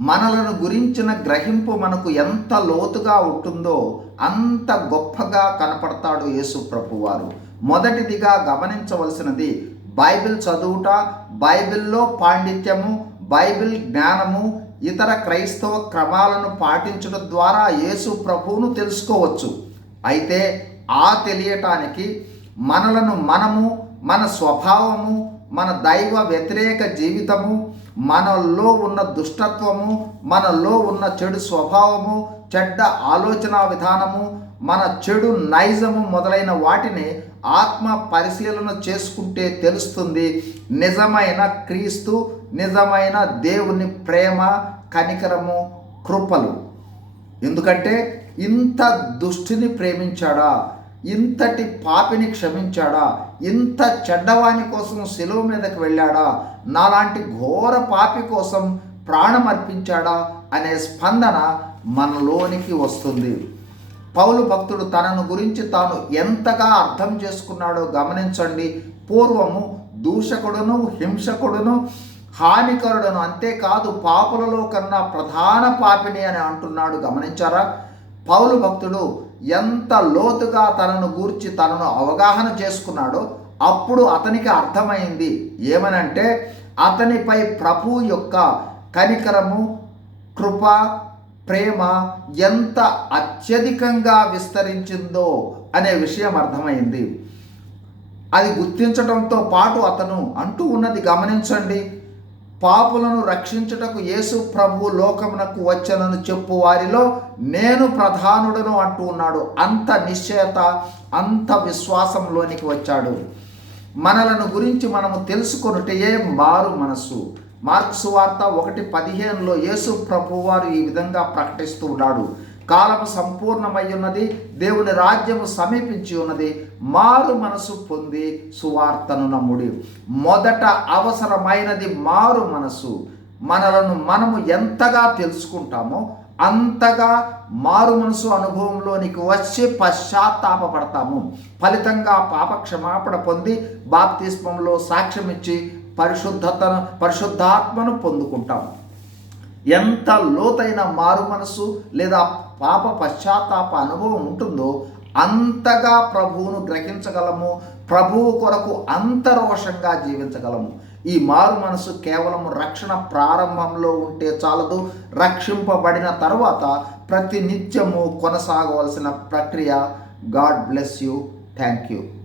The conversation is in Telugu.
మనలను గురించిన గ్రహింపు మనకు ఎంత లోతుగా ఉంటుందో అంత గొప్పగా కనపడతాడు యేసు ప్రభువారు. మొదటిదిగా గమనించవలసినది బైబిల్ చదువుట బైబిల్లో పాండిత్యము బైబిల్ జ్ఞానము ఇతర క్రైస్తవ క్రమాలను పాటించడం ద్వారా యేసు ప్రభువును తెలుసుకోవచ్చు. అయితే ఆ తెలియటానికి మనలను మనము మన స్వభావము మన దైవ వ్యతిరేక జీవితము మనలో ఉన్న దుష్టత్వము మనలో ఉన్న చెడు స్వభావము చెడ్డ ఆలోచన విధానము మన చెడు నైజము మొదలైన వాటిని ఆత్మ పరిశీలన చేసుకుంటే తెలుస్తుంది. నిజమైన క్రీస్తు నిజమైన దేవుని ప్రేమ కనికరము కృపలు. ఎందుకంటే ఇంత దుష్టిని ప్రేమించాడా? ఇంతటి పాపిని క్షమించాడా? ఇంత చెడ్డవాని కోసం సెలవు మీదకి వెళ్ళాడా? నాలాంటి ఘోర పాపి కోసం ప్రాణం అర్పించాడా? అనే స్పందన మనలోనికి వస్తుంది. పౌలు భక్తుడు తనను గురించి తాను ఎంతగా అర్థం చేసుకున్నాడో గమనించండి. పూర్వము దూషకుడును హింసకుడును హానికరుడును అంతేకాదు పాపులలో కన్నా ప్రధాన పాపిని అని అంటున్నాడు. గమనించారా? పౌలు భక్తుడు ఎంత లోతుగా తనను గూర్చి తనను అవగాహన చేసుకున్నాడో అప్పుడు అతనికి అర్థమైంది. ఏమనంటే అతనిపై ప్రభు యొక్క కనికరము కృప ప్రేమ ఎంత అత్యధికంగా విస్తరించిందో అనే విషయం అర్థమైంది. అది గుర్తించడంతో పాటు అతను అంటూ ఉన్నది గమనించండి. పాపులను రక్షించుటకు యేసు ప్రభు లోకమునకు వచ్చనను చెప్పు వారిలో నేను ప్రధానుడను అంటూ ఉన్నాడు. అంత నిశ్చయత అంత విశ్వాసంలోనికి వచ్చాడు. మనలను గురించి మనము తెలుసుకొనుటయే మారు మనస్సు. మార్క్స్ వార్త ఒకటి పదిహేనులో యేసు ప్రభు వారు ఈ విధంగా ప్రకటిస్తూ ఉన్నాడు. కాలము సంపూర్ణమై ఉన్నది దేవుని రాజ్యము సమీపించి ఉన్నది మారు మనసు పొంది సువార్తను నమ్ముడి. మొదట అవసరమైనది మారు మనసు. మనలను మనము ఎంతగా తెలుసుకుంటామో అంతగా మారు మనసు అనుభవంలోనికి వచ్చి పశ్చాత్తాపడతాము ఫలితంగా పాప క్షమాపణ పొంది బాప్తిస్మంలో సాక్ష్యమిచ్చి పరిశుద్ధతను పరిశుద్ధాత్మను పొందుకుంటాం ఎంత లోతైన మారు మనసు లేదా పాప పశ్చాత్తాప అనుభవం ఉంటుందో అంతగా ప్రభువును గ్రహించగలము ప్రభువు కొరకు అంతరోషంగా జీవించగలము. ఈ మారు మనసు కేవలం రక్షణ ప్రారంభంలో ఉంటే చాలదు. రక్షింపబడిన తర్వాత ప్రతి నిత్యము కొనసాగవలసిన ప్రక్రియ. God bless you. Thank you.